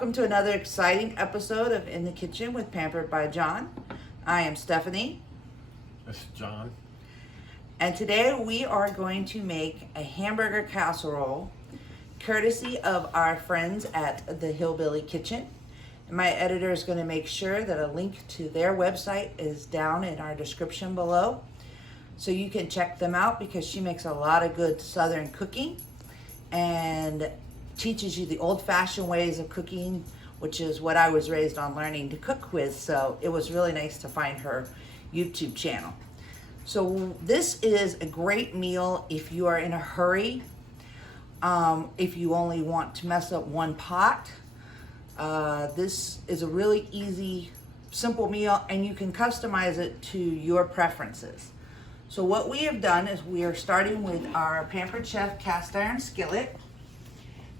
welcome to another exciting episode of In the Kitchen with Pampered by John. I am Stephanie. That's John. And today we are going to make a hamburger casserole courtesy of our friends at the Hillbilly Kitchen. And my editor is going to make sure that a link to their website is down in our description below, so you can check them out because she makes a lot of good Southern cooking and teaches you the old-fashioned ways of cooking, which is what I was raised on learning to cook with. So it was really nice to find her YouTube channel. So this is a great meal if you are in a hurry, if you only want to mess up one pot. This is a really easy, simple meal, and you can customize it to your preferences. So what we have done is we are starting with our Pampered Chef cast iron skillet.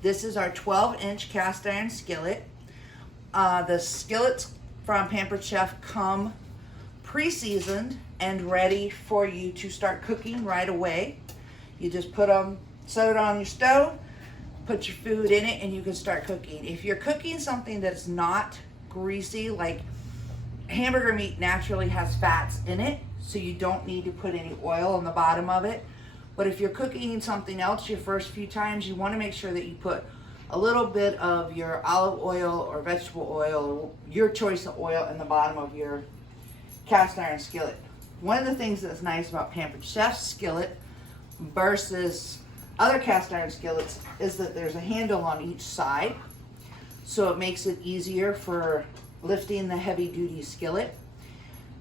This is our 12-inch cast iron skillet. The skillets from Pampered Chef come pre-seasoned and ready for you to start cooking right away. You just put them, set it on your stove, put your food in it, and you can start cooking. If you're cooking something that's not greasy, like hamburger meat naturally has fats in it, so you don't need to put any oil on the bottom of it. But if you're cooking something else your first few times, you want to make sure that you put a little bit of your olive oil or vegetable oil, or your choice of oil, in the bottom of your cast iron skillet. One of the things that's nice about Pampered Chef's skillet versus other cast iron skillets is that there's a handle on each side, so it makes it easier for lifting the heavy duty skillet.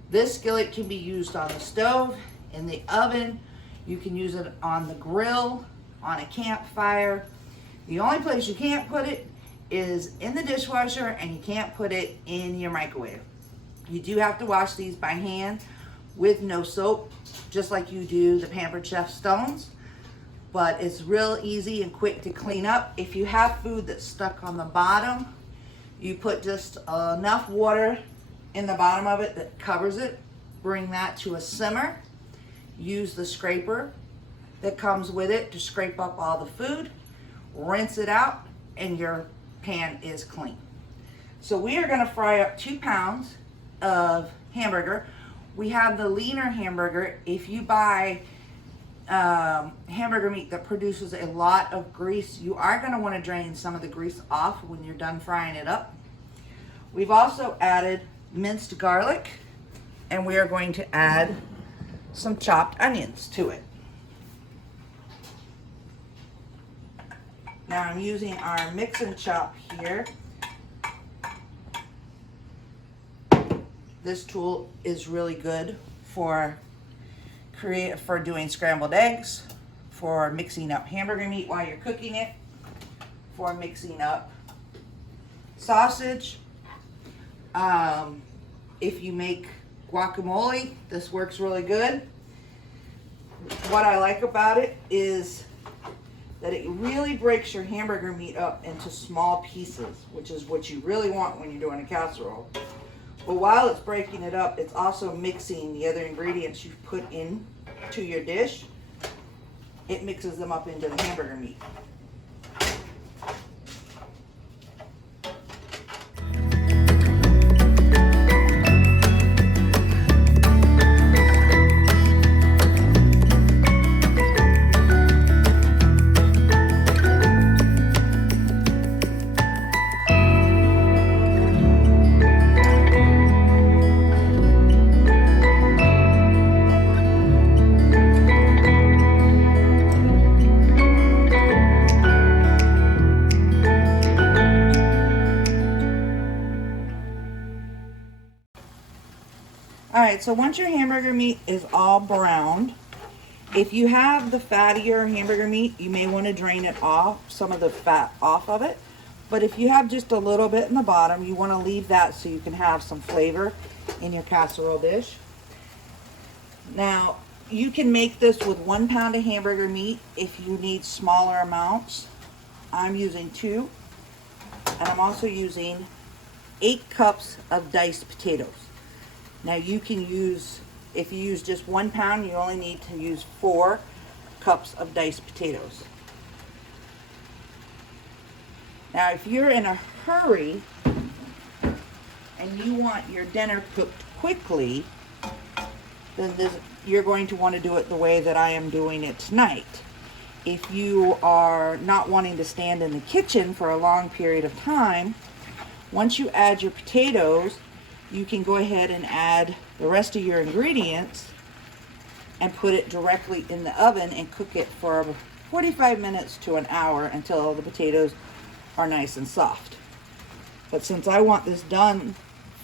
This skillet can be used on the stove, in the oven. You can use it on the grill, on a campfire. The only place you can't put it is in the dishwasher, and you can't put it in your microwave. You do have to wash these by hand with no soap, just like you do the Pampered Chef stones. But it's real easy and quick to clean up. If you have food that's stuck on the bottom, you put just enough water in the bottom of it that covers it. Bring that to a simmer. Use the scraper that comes with it to scrape up all the food. Rinse it out, and your pan is clean. So we are going to fry up 2 pounds of hamburger. We have the leaner hamburger. If you buy hamburger meat that produces a lot of grease, you are going to want to drain some of the grease off when you're done frying it up. We've also added minced garlic, and we are going to add some chopped onions to it. Now I'm using our Mixin Chopped here. This tool is really good for doing scrambled eggs, for mixing up hamburger meat while you're cooking it, for mixing up sausage. If you make guacamole, this works really good. What I like about it is that it really breaks your hamburger meat up into small pieces, which is what you really want when you're doing a casserole. But while it's breaking it up, it's also mixing the other ingredients you've put in to your dish. It mixes them up into the hamburger meat. Alright, so once your hamburger meat is all browned, if you have the fattier hamburger meat, you may want to drain it off, some of the fat off of it. But if you have just a little bit in the bottom, you want to leave that so you can have some flavor in your casserole dish. Now, you can make this with 1 pound of hamburger meat if you need smaller amounts. I'm using 2, and I'm also using 8 cups of diced potatoes. Now you can use, if you use just 1 pound, you only need to use 4 cups of diced potatoes. Now, if you're in a hurry and you want your dinner cooked quickly, then you're going to want to do it the way that I am doing it tonight. If you are not wanting to stand in the kitchen for a long period of time, once you add your potatoes, you can go ahead and add the rest of your ingredients and put it directly in the oven and cook it for 45 minutes to an hour until the potatoes are nice and soft. But since I want this done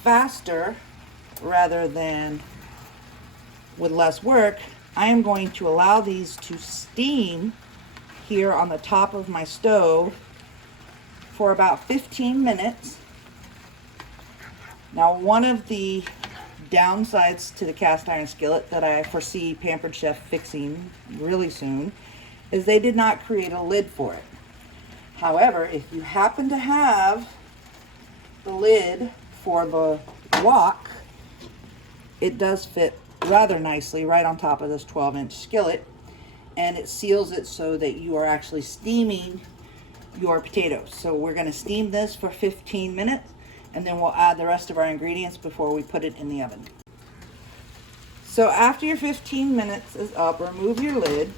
faster rather than with less work, I am going to allow these to steam here on the top of my stove for about 15 minutes. Now, one of the downsides to the cast iron skillet that I foresee Pampered Chef fixing really soon is they did not create a lid for it. However, if you happen to have the lid for the wok, it does fit rather nicely right on top of this 12-inch skillet, and it seals it so that you are actually steaming your potatoes. So we're going to steam this for 15 minutes, and then we'll add the rest of our ingredients before we put it in the oven. So after your 15 minutes is up, remove your lid.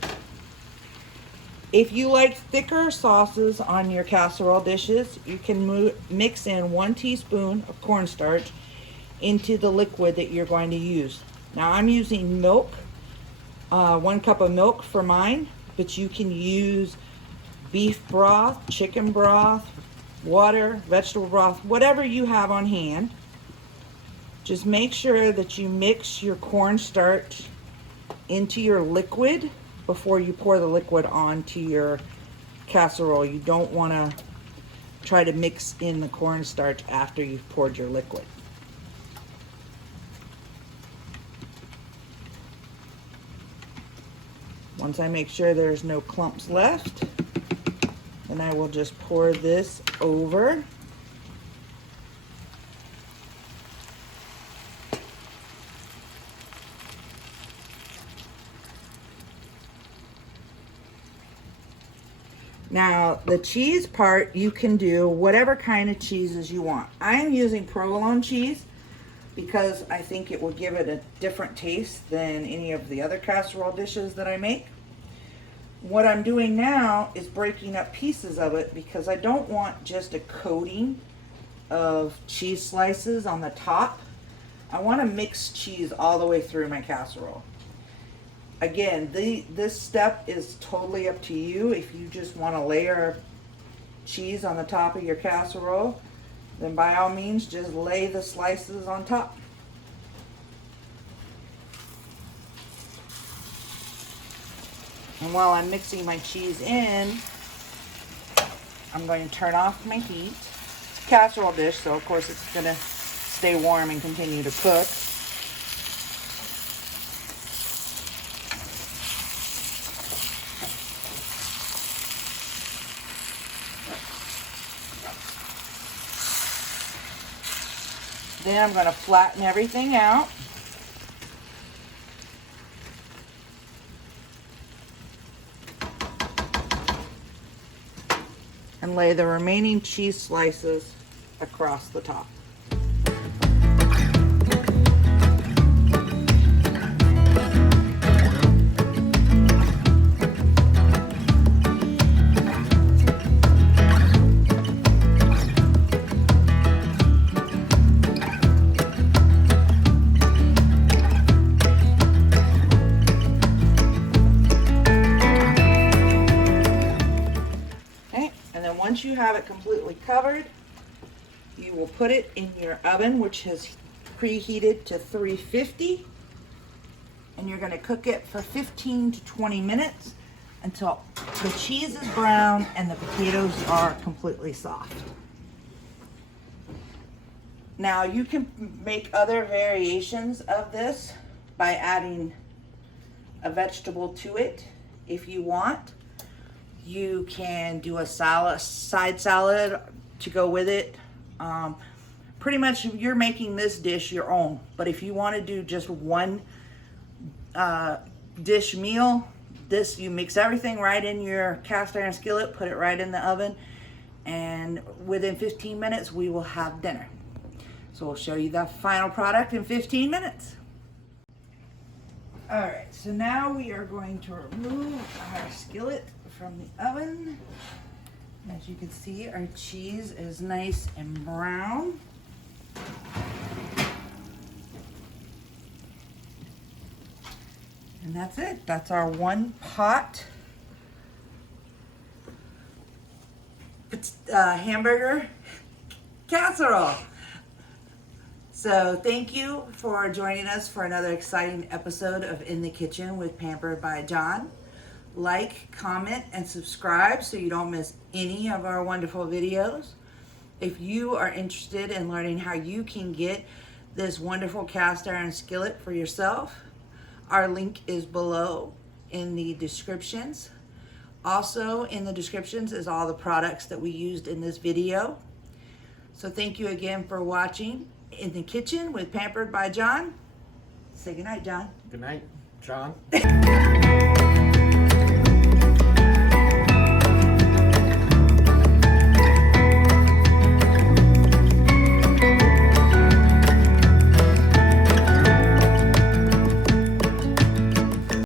If you like thicker sauces on your casserole dishes, you can mix in 1 teaspoon of cornstarch into the liquid that you're going to use. Now I'm using milk, 1 cup of milk for mine, but you can use beef broth, chicken broth, water, vegetable broth, whatever you have on hand. Just make sure that you mix your cornstarch into your liquid before you pour the liquid onto your casserole. You don't want to try to mix in the cornstarch after you've poured your liquid. Once I make sure there's no clumps left, then I will just pour this over. Now, the cheese part, you can do whatever kind of cheeses you want. I am using provolone cheese because I think it will give it a different taste than any of the other casserole dishes that I make. What I'm doing now is breaking up pieces of it because I don't want just a coating of cheese slices on the top. I want to mix cheese all the way through my casserole. Again, this step is totally up to you. If you just want to layer cheese on the top of your casserole, then by all means just lay the slices on top. And while I'm mixing my cheese in, I'm going to turn off my heat. It's a casserole dish, so of course it's going to stay warm and continue to cook. Then I'm going to flatten everything out. And lay the remaining cheese slices across the top. Once you have it completely covered, you will put it in your oven, which has preheated to 350, and you're going to cook it for 15 to 20 minutes until the cheese is brown and the potatoes are completely soft. Now you can make other variations of this by adding a vegetable to it if you want. You can do a side salad to go with it. Pretty much you're making this dish your own, but if you want to do just one dish meal, you mix everything right in your cast iron skillet, put it right in the oven, and within 15 minutes we will have dinner. So we'll show you the final product in 15 minutes. All right, so now we are going to remove our skillet from the oven. As you can see, our cheese is nice and brown. And that's it. That's our one pot hamburger casserole. So thank you for joining us for another exciting episode of In the Kitchen with Pampered by John. Like, comment, and subscribe so you don't miss any of our wonderful videos. If you are interested in learning how you can get this wonderful cast iron skillet for yourself, our link is below in the descriptions. Also in the descriptions is all the products that we used in this video. So thank you again for watching In the Kitchen with Pampered by John. Say goodnight, John. Good night, John.